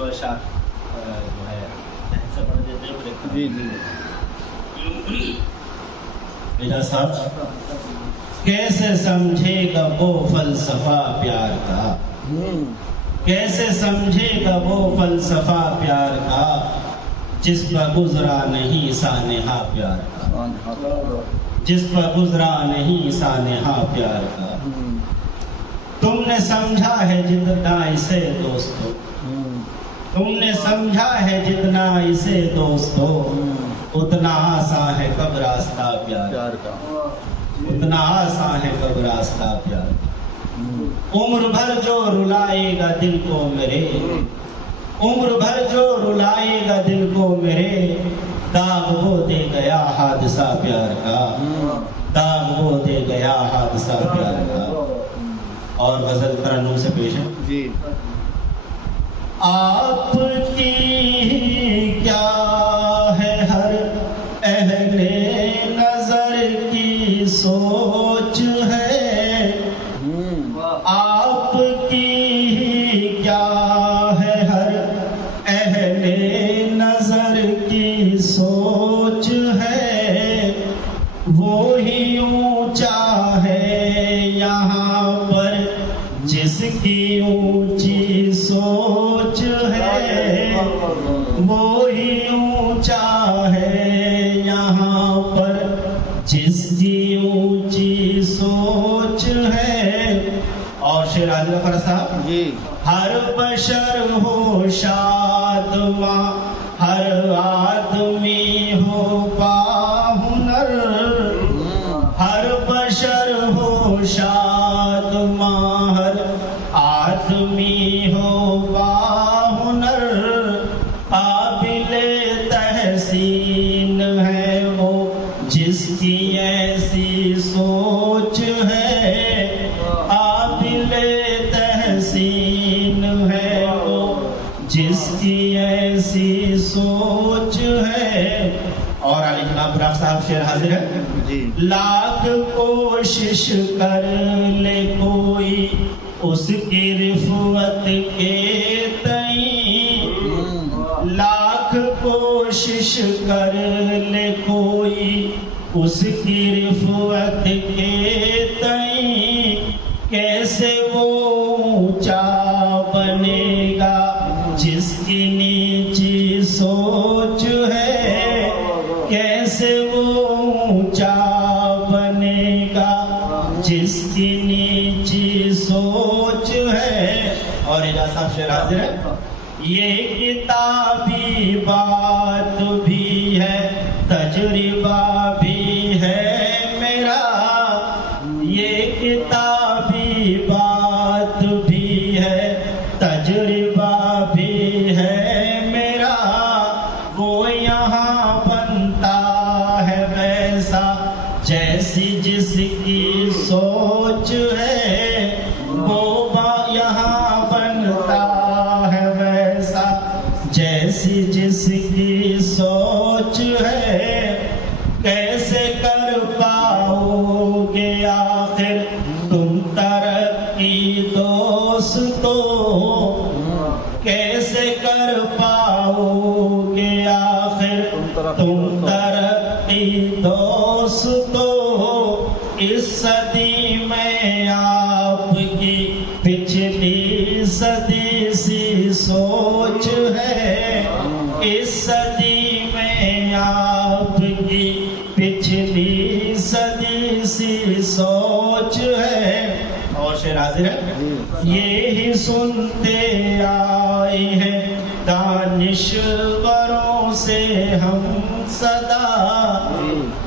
دو اشعار جو ہے ایسا پڑھ دیتے ہیں. جی جی میرا صاحب کیسے سمجھے گا وہ فلسفہ پیار کا، کیسے سمجھے گا وہ فلسفہ پیار کا، جس پر گزرا نہیں سانحہ پیار کا، جس پر گزرا نہیں سانحہ پیار کا. تم نے سمجھا ہے جتنا اسے دوستو، تم نے سمجھا ہے جتنا اسے دوستو، اتنا آسان ہے کب راستہ پیار کا، اتنا آسان ہے کب راستہ پیار کا. عمر بھر جو رلائے گا دل کو میرے، عمر بھر جو رلائے گا دل کو میرے، داغ وہ دے گیا حادثہ پیار کا، داغ وہ دے گیا حادثہ پیار کا. اور غزل ترنم سے پیش ہے. جی آپ کی کیا ہے ہر اہل نظر کی سوچ ہے، آپ کی کیا ہے ہر اہل نظر کی سوچ ہے، وہی اونچا ہے یہاں پر جس کی اونچی سوچ ہے، وہی اونچا ہے یہاں پر جس کی اونچی سوچ ہے. اور شعر حاضر فرض صاحب. جی ہر بشر ہو شادماں، ہر آدمی ہو باہنر، ہر بشر ہو شادماں، ہر آدمی ہو باہنر، قابل تحسین ہے وہ جس کی ایسی سوچ ہے، قابل تحسین ہے وہ جس کی ایسی سوچ ہے. اور علی جناب براق صاحب شعر حاضر ہے. جی لاکھ کوشش کر لے کوئی اس کی رفعت کے تئیں، لاکھ کوشش کر لے کوئی اس کی رفعت کے تئیں، کیسے وہ اونچا بنے گا جس کی نیچی سوچ ہے، کیسے وہ اونچا بنے گا جس کی نیچی سوچ ہے. اور اجازت صاحب شعر حاضر ہے. یہ کتابی بات بھی ہے تجربہ بھی ہے میرا، یہ کتابی بات بھی ہے تجربہ بھی ہے میرا، وہ یہاں بنتا ہے ویسا جیسی جس کی سوچ ہے، وہ یہاں بنتا ہے ویسا جیسی جس کی سوچ ہے. کیسے کر پاؤ گے آخر تم ترقی دوستو، کیسے کر پاؤ گے آخر تم ترقی دوستو، اس صدی میں آپ کی پچھلی صدی سی سوچ ہے، اس صدی میں آپ کی پچھلی صدی سی سوچ ہے. اور شعر حاضر ہے. یہی سنتے آئے ہیں دانشوروں سے ہم صدا،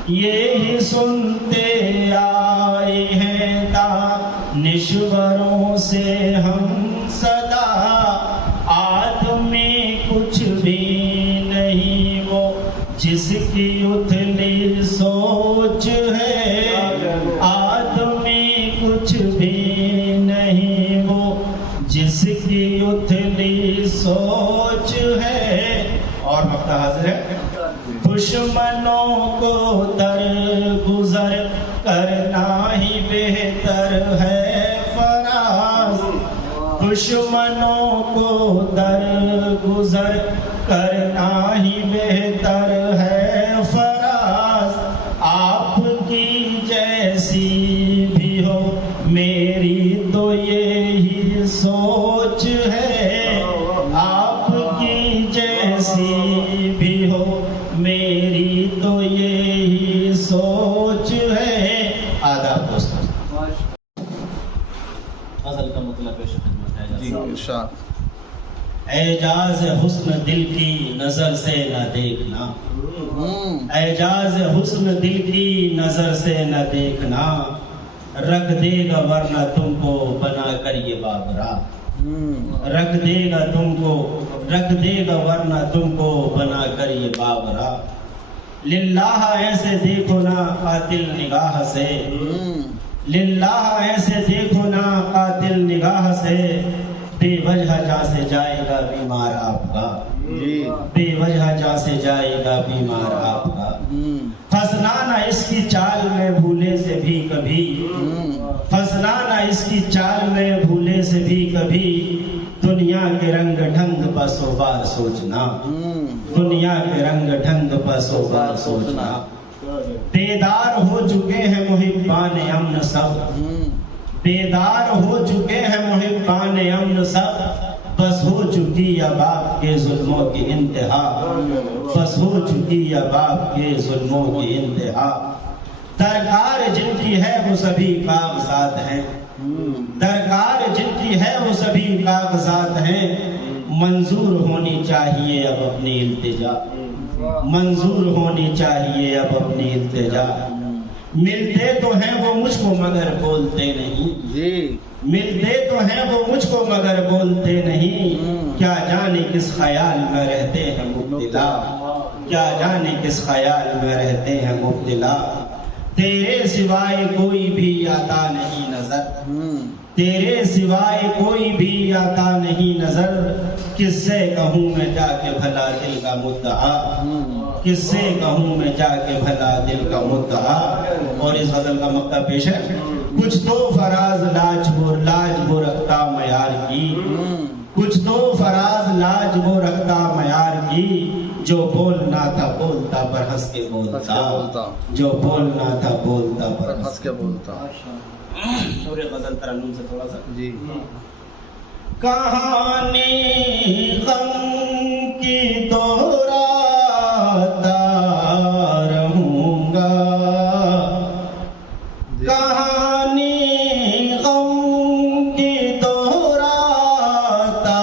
یہی سنتے آئے ہیں دانشوروں سے ہم صدا، آدمی کچھ بھی نہیں وہ جس کی اتلی سوچ ہے، آدمی کچھ بھی نہیں وہ جس کی اتلی سوچ ہے. اور وقت حاضر ہے. دشمنوں کو درگزر کرنا ہی بہتر ہے فراز، دشمنوں کو درگزر پر کرنا ہی بہتر ہے فراز، آپ کی جیسی بھی ہو میری تو یہی سوچ ہے، آپ کی جیسی بھی ہو میری تو یہی سوچ ہے۔ آداب دوستوں، غزل کا مطلب پیش خدمت ہے جی ارشاد۔ اعجاز حسن دل کی نظر سے نہ دیکھنا، اعجاز حسن دل کی نظر سے نہ دیکھنا، رکھ دے گا ورنہ تم کو بنا کر یہ بابرا، رکھ دے گا تم کو، رکھ دے گا ورنہ تم کو بنا کر یہ بابرا، للہ ایسے دیکھو نا قاتل نگاہ سے، للہ ایسے دیکھو نا قاتل نگاہ سے، بے وجہ جا سے جائے گا بیمار آپ کا، بے وجہ جا سے جائے گا بیمار آپ کا، پھنسنا نہ اس کی چال میں بھولے سے بھی کبھی، پھنسنا نہ اس کی چال میں بھولے سے بھی کبھی، دنیا کے رنگ ڈھنگ پر سو بار سوچنا، دنیا کے رنگ ڈھنگ پر سو بار سوچنا، بیدار ہو چکے ہیں محبان امن سب، بیدار ہو چکے ہیں محبان امن سب، بس ہو چکی اب آپ کے ظلموں کی انتہا، بس ہو چکی اب آپ کے ظلموں کی انتہا، درکار جن کی ہے وہ سبھی کاغذات ہیں، درکار جن کی ہے وہ سبھی کاغذات ہیں، منظور ہونی چاہیے اب اپنی التجا، منظور ہونی چاہیے اب اپنی التجا، ملتے تو ہیں وہ مجھ کو مگر بولتے نہیں، ملتے تو ہیں وہ مجھ کو مگر بولتے نہیں، کیا جانے کس خیال میں رہتے ہیں مبتلا، کیا جانے کس خیال میں رہتے ہیں مبتلا، تیرے سوائے کوئی بھی آتا نہیں نظر، تیرے سوائے کوئی بھی آتا نہیں نظر، کس سے کہوں میں جا کے بھلا دل کا مدعا، کس سے کہوں میں جا کے بھلا دل کا مدعا۔ اور اس غزل کا مقطع پیش ہے، کچھ تو فراز لاج وہ رکھتا معیار کی، کچھ تو فراز لاج وہ رکھتا معیار کی، جو بولنا تھا بولتا پر ہنس کے بولتا، جو بولنا تھا بولتا پر ہنس کے بولتا۔ پورے غزل ترنم سے تھوڑا سا جی۔ کہانی غم کی دہراتا رہوں گا، کہانی غم کی دہراتا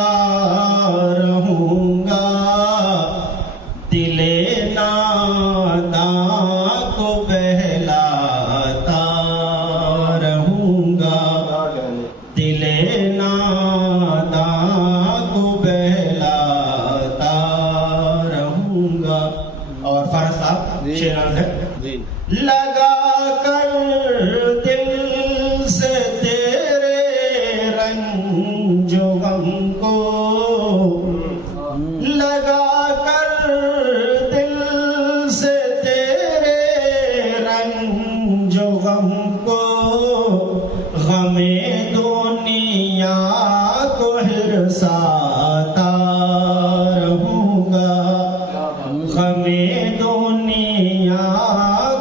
رہوں گا، دل ناداں کو بہلاتا رہوں گا، دل ناداں کو بہلاتا رہوں گا۔ اور فارغ صاحب شعر عرض ہے، لگا کر دل سے تیرے رنج و غم کو، لگا کر دل سے تیرے رنج و غم کو، غم دنیا کو ہرساتا رہوں گا، غم دنیا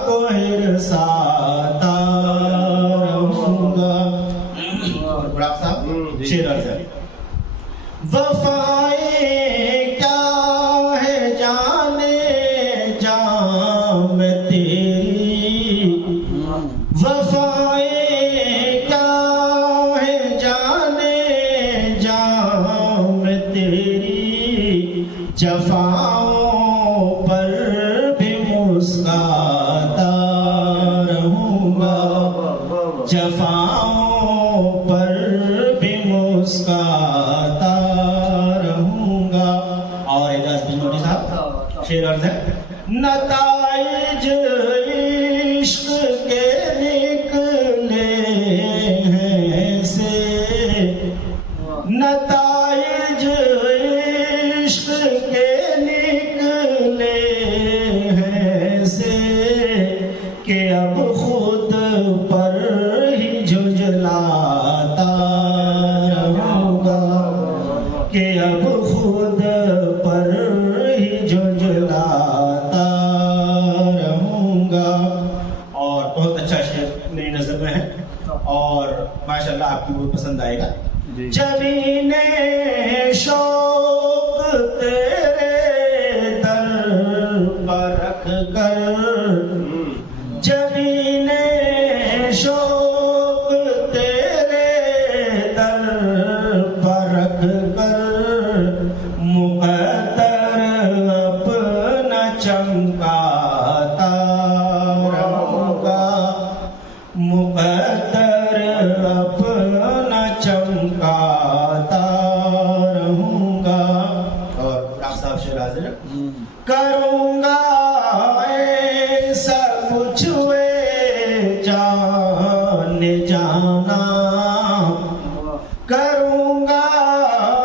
کو ہرساتا رہوں گا۔ اور بڑا صاحب شعر عرض ہے، وفائیں کیا ہے جانے جام میں تیری، وفائیں کیا ہے جانے جام میں تیری، جفاؤں پر بھی مسکراتا رہوں گا، جفاؤں پر بھی مسکراتا رہوں گا۔ اور اعجاز بن موٹی صاحب شعر عرض ہے، نتائج عشق کے نکلے ہیں سے، نتائج عشق کے نکلے ہیں سے، کہ اب خود پر ہی جھنجھلاتا رہوں گا، کہ اب خود پر بہت اچھا شعر میری نظر میں ہے اور ماشاءاللہ آپ کی بہت پسند آئے گا. جبین شوق تیرے در پر رکھ کر, جبین شوق تیرے در پر رکھ کر, مقدر اپنا چمکاتا رہوں گا, مقدر اپنا چمکاتا رہوں گا. اور راہ صاحب شعر حاضر ہے. کروں گا ایسا کچھ وے جان جانا, کروں گا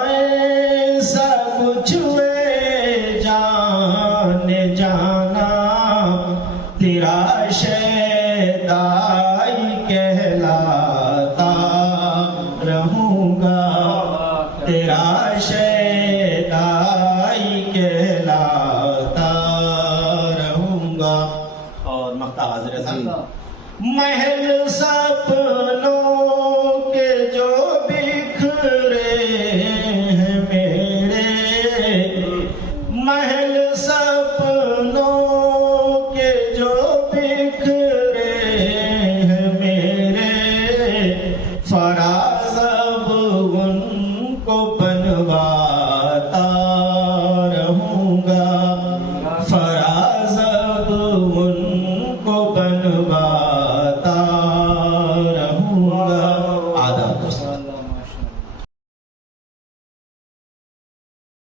ایسا کچھ وے جان جانا, تیرا شیدائی کہلاتا رہوں گا, تیرا شیدائی کہلاتا رہوں گا. اور مقطع حاضر ہے صاحب. محل سپنوں کے جو بکھرے